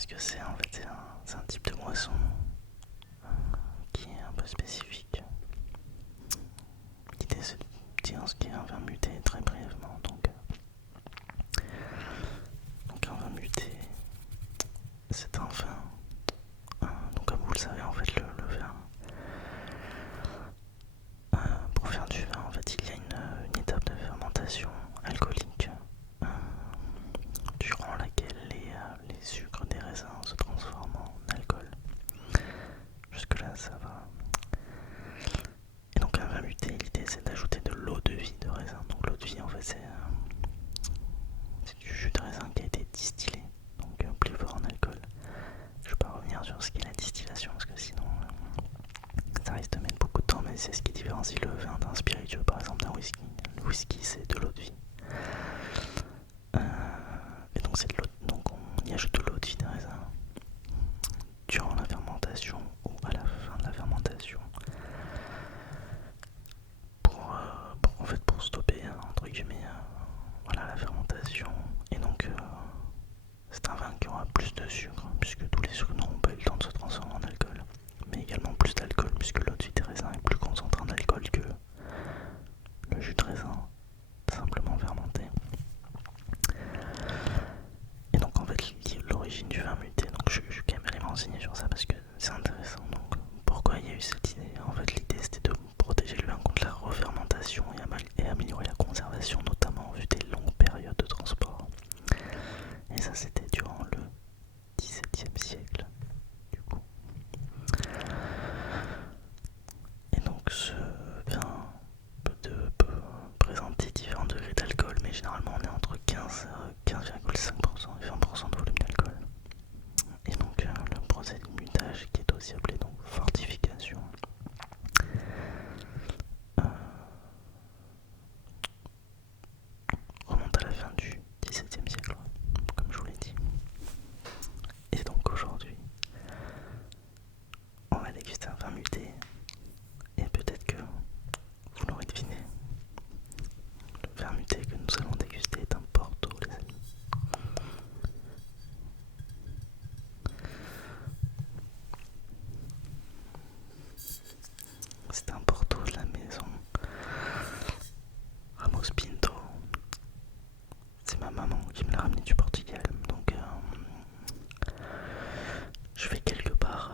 ce que c'est en fait, c'est un type de boisson qui est un peu spécifique. L'idée c'est de dire ce qu'est un vin muté très brièvement. Donc un vin muté, c'est un vin. Donc comme vous le savez en fait, le vin, pour faire du vin en fait il y a une étape de fermentation alcoolique durant laquelle les sucres des raisins se transforment en alcool. Jusque là ça va. Et donc un vin muté, l'idée c'est d'ajouter de l'eau de vie de raisin. Donc l'eau de vie en fait c'est du jus de raisin qui a été distillé, donc plus fort en alcool. Je ne vais pas revenir sur ce qu'est la distillation parce que sinon ça risque de mettre beaucoup de temps, mais c'est ce qui différencie le vin d'un spiritueux par exemple d'un whisky. Le whisky c'est de l'eau de vie. Et donc c'est de l'eau, donc on y ajoute de l'eau de vie de raisin durant la fermentation ou à la fin de la fermentation pour stopper entre guillemets voilà, la fermentation. Et donc c'est un vin qui aura plus de sucre puisque tous les sucres n'auront pas eu le temps de se transformer en alcool, mais également plus d'alcool puisque l'eau de vie des raisins est plus concentrée en alcool que le jus de raisin simplement fermenté. Et donc en fait l'origine du vin muté, donc je suis quand même allé m'enseigner sur ça parce que c'est intéressant. Donc pourquoi il y a eu cette idée? En fait l'idée c'était de protéger le vin contre la refermentation et améliorer la conservation, notamment en vue des longues périodes de transport. Et ça c'était durant le XVIIe siècle du coup. Et donc ce vin peut présenter différents degrés d'alcool, mais généralement on est entre 15,5% et 20% de volume d'alcool. Et donc le procédé de mutage, qui est aussi appelé donc fortification, remonte à la fin du XVIIe siècle, comme je vous l'ai dit. Et donc aujourd'hui, on va déguster un vin muté, et peut-être que vous l'aurez deviné, le vin muté que nous allons déguster est un Porto, les amis. C'est un Porto de la maison Ramos Pinto. C'est ma maman qui me l'a ramené du Portugal. Donc je fais quelque part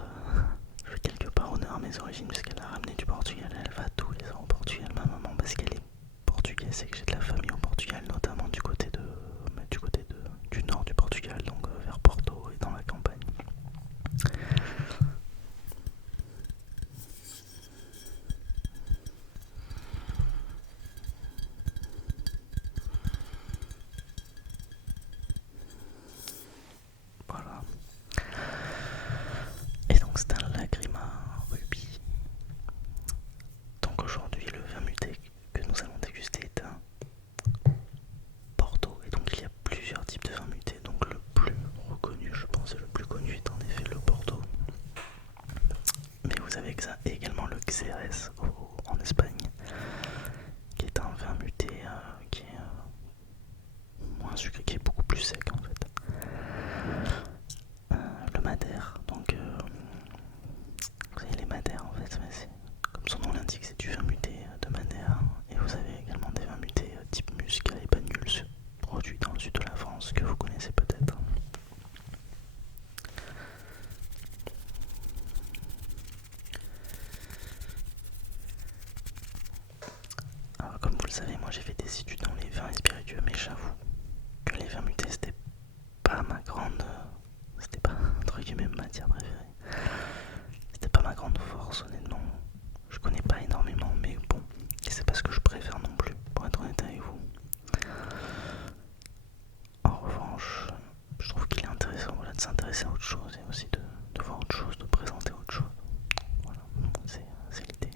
honneur à mes origines puisqu'elle l'a ramené du Portugal. Elle va tous les ans au Portugal, ma maman, parce qu'elle est portugaise et que j'ai de la famille au Portugal, notamment du nord du Portugal, donc vers Porto et dans la campagne. Voilà. Et donc c'est un Lagriма Ruby. Donc aujourd'hui le vin muté que nous allons déguster est un Porto. Et donc il y a plusieurs types de vins mutés. Donc le plus reconnu, je pense, et le plus connu est en effet le Porto. Mais vous avez également le Xérès en Espagne, qui est un vin muté qui est moins sucré, qui est beaucoup plus sec en fait. Le Madère, donc vous avez les Madères en fait, comme son nom l'indique, c'est du vin muté de Madère. Et vous avez également des vins mutés type Muscat et Banyuls, produits dans le sud de la France, que vous connaissez peut-être. Alors, comme vous le savez, moi j'ai fait des études dans les vins et spiritueux, mais j'avoue que les vins mutés c'était pas c'était pas entre guillemets ma matière préférée. C'était pas ma grande force honnêtement. Je connais pas énormément, mais bon, et c'est pas ce que je préfère non plus, pour être honnête avec vous. En revanche, je trouve qu'il est intéressant voilà, de s'intéresser à autre chose et aussi de voir autre chose, de présenter autre chose. Voilà, c'est l'idée.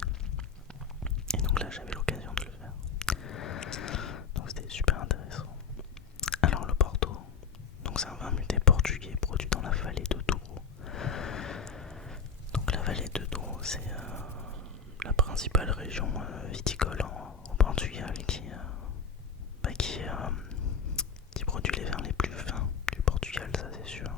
Et donc là j'avais l'occasion de le faire. Donc c'était super intéressant. Alors le Porto, donc c'est un vin muté portugais produit dans la vallée de Douro. Donc la vallée de Douro c'est la principale région viticole au Portugal qui produit les vins les plus fins du Portugal, ça c'est sûr.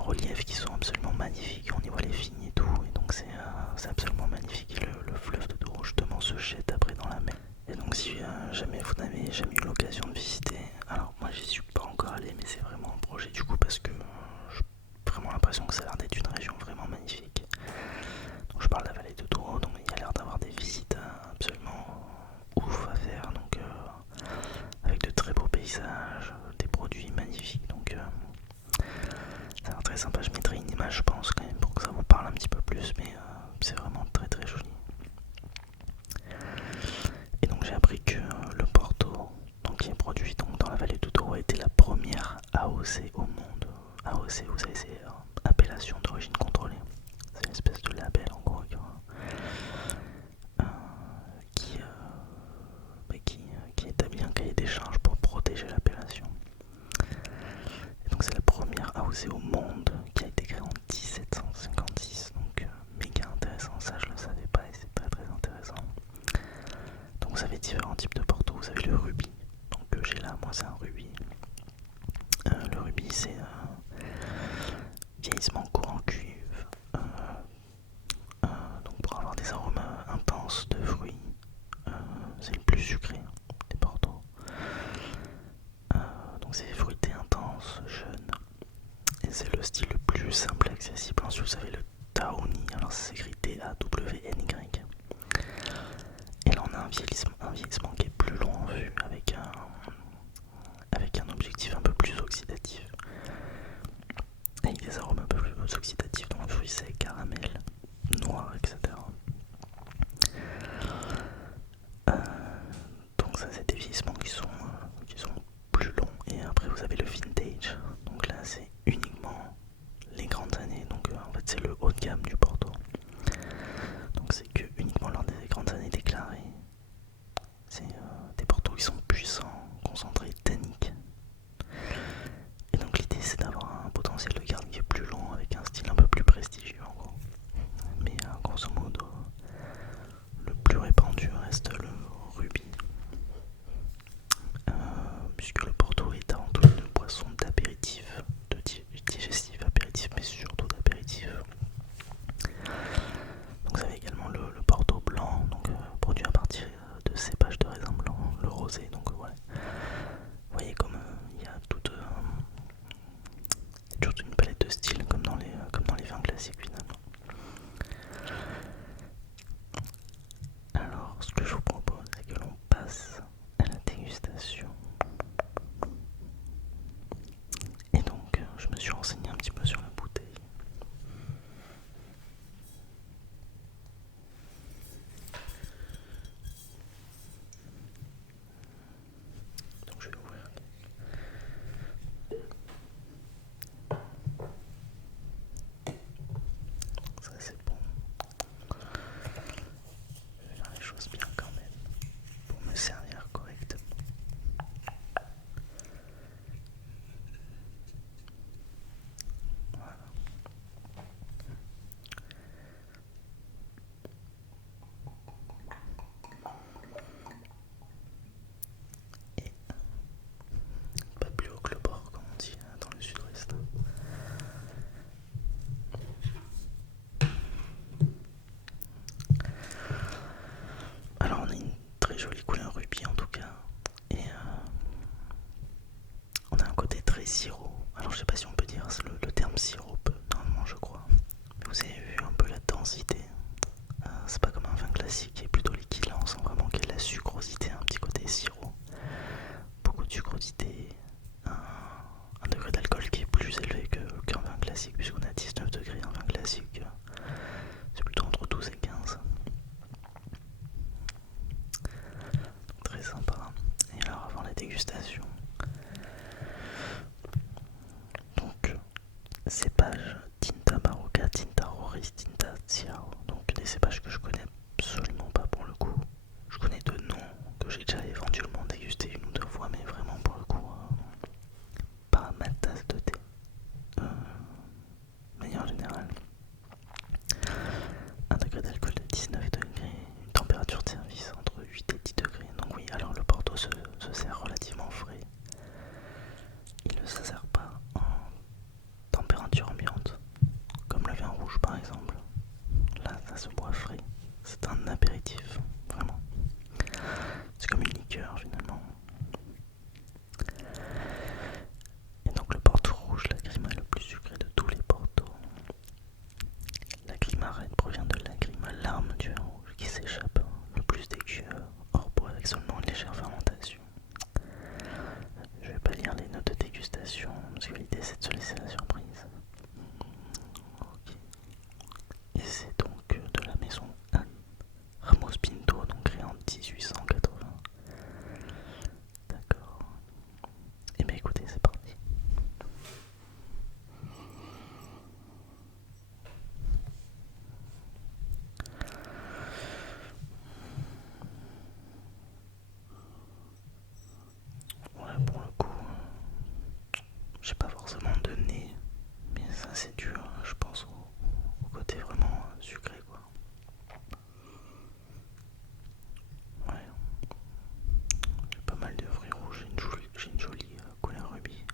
en relief qui sont absolument magnifiques. On y voit les vignes et tout, et donc c'est absolument magnifique. Et le fleuve de Douro justement se jette après dans la mer. Et donc si jamais vous n'avez jamais eu l'occasion de visiter, alors moi j'y suis pas encore allé, mais c'est vraiment un projet du coup parce que j'ai vraiment l'impression que ça a l'air d'être une région vraiment magnifique. Donc je parle de la vallée de Douro, donc il y a l'air d'avoir des visites absolument ouf à faire, donc avec de très beaux paysages, des produits magnifiques, donc ça a l'air très sympa. Je mettrai une image je pense quand même pour que ça vous parle un petit peu plus, mais c'est vraiment très très joli. Et donc j'ai appris que le Porto, donc, qui est produit donc, dans la vallée du Douro, a été la première AOC au monde. AOC, vous savez, c'est appellation d'origine contrôlée. C'est une espèce de label en gros qui établit un cahier des charges pour protéger l'appellation. Et donc c'est la première AOC au monde qui a été créée en 1756. Donc méga intéressant, ça je le savais pas et c'est très très intéressant. Donc vous avez différents types de Porto, vous avez le rubis, donc que j'ai là, moi c'est un rubis. Le rubis c'est vieillissement court en cuve, donc pour avoir des arômes intenses de fruits, c'est le plus sucré des Porto. Donc c'est fruité, intense, jeune, et c'est le style le plus simple et accessible. Ensuite vous avez le Taoni, alors ça s'écrit T-A-W-N-Y. Et là on a un vieillissement qui est plus long en vue, avec un objectif un peu plus oxydatif, avec des arômes un peu plus oxydatifs, donc fruits secs, caramel, noir, etc. Donc ça c'est des vieillissements qui sont plus longs. Et après vous avez le vintage, donc là c'est uniquement les grandes années, donc en fait c'est le haut de gamme du Porto. Donc c'est que uniquement lors des grandes années déclarées. C'est des Portos qui sont puissants, concentrés, tanniques. Et donc l'idée c'est d'avoir un potentiel de garde qui est plus long avec un style un peu plus prestigieux en gros. Mais grosso modo, le plus répandu reste le rubis. Puisque le Porto est avant tout une boisson d'apéritif, de digestif apéritif, mais surtout d'apéritif. Donc vous avez également le Porto blanc, donc produit à partir de cépages de raisin blanc, le rosé. Donc ouais, vous voyez comme il y a toute une palette de styles comme dans les vins classiques finalement. Alors ce que je vous propose c'est que l'on passe à la dégustation. Et donc je me suis renseigné un petit peu sur la bouteille. Donc je vais ouvrir. Ça c'est bon. Je vais faire les choses bien quand même pour me servir correctement. Voilà. Et pas plus haut que le bord comme on dit dans le sud-ouest. Alors on a une très jolie couleur rubis en tout cas. Et on a un côté très sirop. Alors je sais pas si on peut dire le terme sirop, normalement je crois. Vous avez vu un peu la densité. C'est pas comme un vin classique qui est plutôt liquide. Là on sent vraiment qu'il y a de la sucrosité, un petit côté sirop. Beaucoup de sucrosité. Un degré d'alcool qui est plus élevé qu'un vin classique, puisqu'on a 19 degrés. Un vin classique c'est plutôt entre 12 et 15. Donc, très sympa. Et alors avant la dégustation, donc cépage Tinta Barroca, Tinta Roriz, Tinta Ciao. Donc des cépages que je connais absolument pas pour le coup. Je connais de noms que j'ai déjà éventuellement dégusté une ou deux fois, mais vraiment pour le coup pas ma tasse de thé. De manière générale, un degré d'alcool de 19 degrés, une température de service entre 8 et 10 degrés. Donc oui, alors le Porto se sert relativement frais. Il ne se sert pas en température ambiante, un apéritif, vraiment. C'est comme une liqueur finalement. Et donc le Porto rouge, Lagrima le plus sucré de tous les Portos. Lagrima Red provient de Lagrima larme du vin rouge qui s'échappe le plus d'écume hors bois avec seulement une légère fermentation. Je vais pas lire les notes de dégustation parce que l'idée c'est de se laisser la surprise. Ok. Et c'est donc de la maison Anne Ramos Pinto, donc créé en 1880. D'accord. Et bien écoutez, c'est parti. Ouais, pour le coup, j'ai pas forcément de nez, mais ça c'est dû, je pense, au côté vraiment sucré quoi. Ouais, j'ai pas mal de fruits rouges, j'ai une jolie couleur rubis.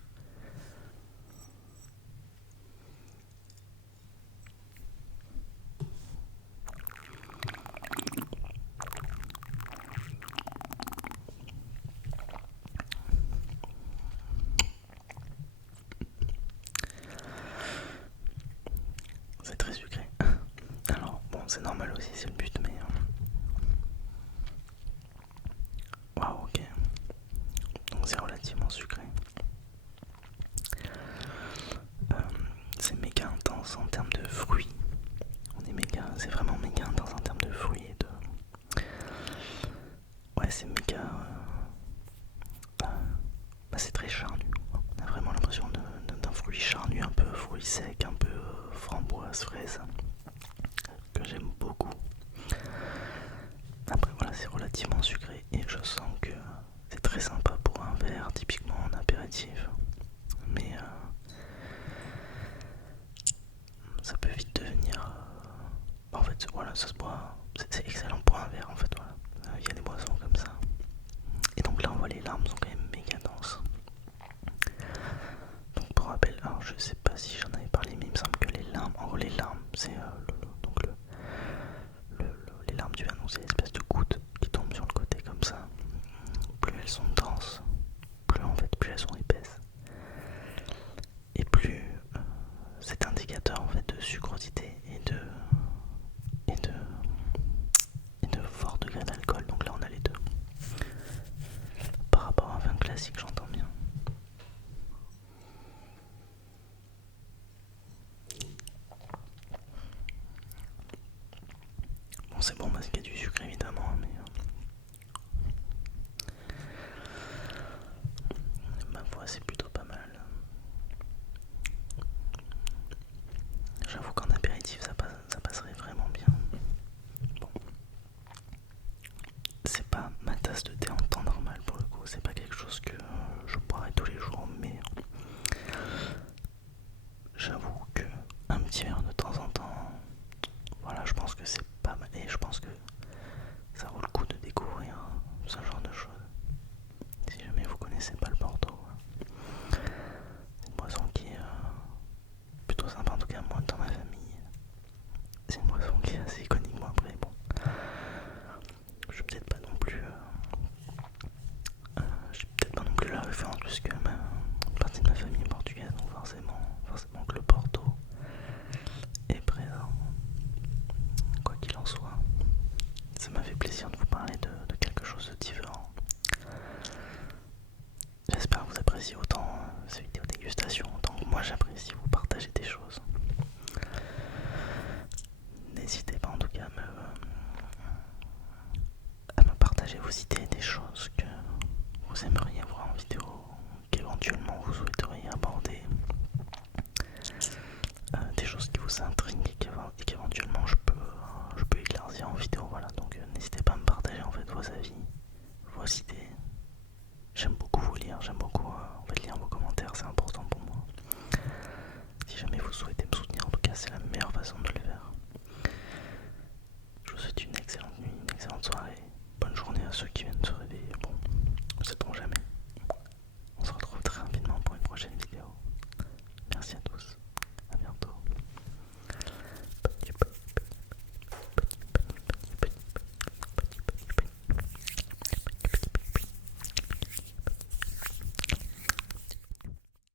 C'est très sucré. Alors bon, c'est normal aussi, c'est le but, mais waouh, ok. Donc c'est relativement sucré. C'est méga intense en termes de fruits. C'est vraiment méga intense en termes de fruits et de. Ouais, c'est méga. Bah, c'est très charnu. On a vraiment l'impression d'un fruit charnu, un peu fruit sec, un peu framboise, fraise, que j'aime beaucoup. Après voilà, c'est relativement sucré et je sens que c'est très sympa pour un verre, typiquement en apéritif. Mais ça peut vite devenir. En fait, voilà, ça se boit. C'est excellent pour un verre en fait. Voilà, il y a des boissons comme ça. Et donc là, on voit les larmes sont quand même méga denses. Donc pour rappel, alors je sais pas si j'en avais parlé, mais il me semble que les larmes, en gros les larmes, c'est les larmes du vin, c'est l'espèce de gouttes qui tombent sur le côté comme ça. Plus elles sont denses, plus elles sont épaisses, et plus c'est indicateur en fait de sucrosité et de fort degré d'alcool. Donc là on a les deux. Par rapport à un vin classique, j'entends bien. Bon, c'est bon parce qu'il y a du sucre évidemment, mais ma foi, c'est plutôt pas mal. J'avoue qu'en apéritif, ça passerait vraiment bien. Bon, c'est pas ma tasse de thé en temps normal pour le coup, c'est pas quelque chose que je boirais tous les jours, mais j'avoue que un petit verre de temps en temps, voilà, je pense que c'est pas mal et je pense que ça vaut le coup de découvrir ce genre de choses. Si jamais vous connaissez pas le Porto, c'est une boisson qui est plutôt sympa, en tout cas moi dans ma famille. C'est une boisson qui est assez iconique. Moi après, bon, je suis peut-être pas non plus la référence puisque une partie de ma famille est portugaise, donc forcément que le Porto est présent. Quoi qu'il en soit, ça m'a fait plaisir de vous parler de quelque chose de différent. J'espère que vous appréciez autant ces vidéos dégustation, autant que moi j'apprécie vous partager des choses. N'hésitez pas en tout cas à me partager vos idées, des choses que vous aimeriez voir en vidéo, qu'éventuellement vous souhaiteriez aborder, des choses qui vous intriguent et qu'éventuellement je peux éclaircir en vidéo. Voilà, donc n'hésitez pas à me partager en fait vos avis, vos idées. J'aime beaucoup vous lire, j'aime beaucoup en fait lire vos commentaires, c'est important pour moi. Si jamais vous souhaitez me soutenir, en tout cas c'est la meilleure façon de le faire.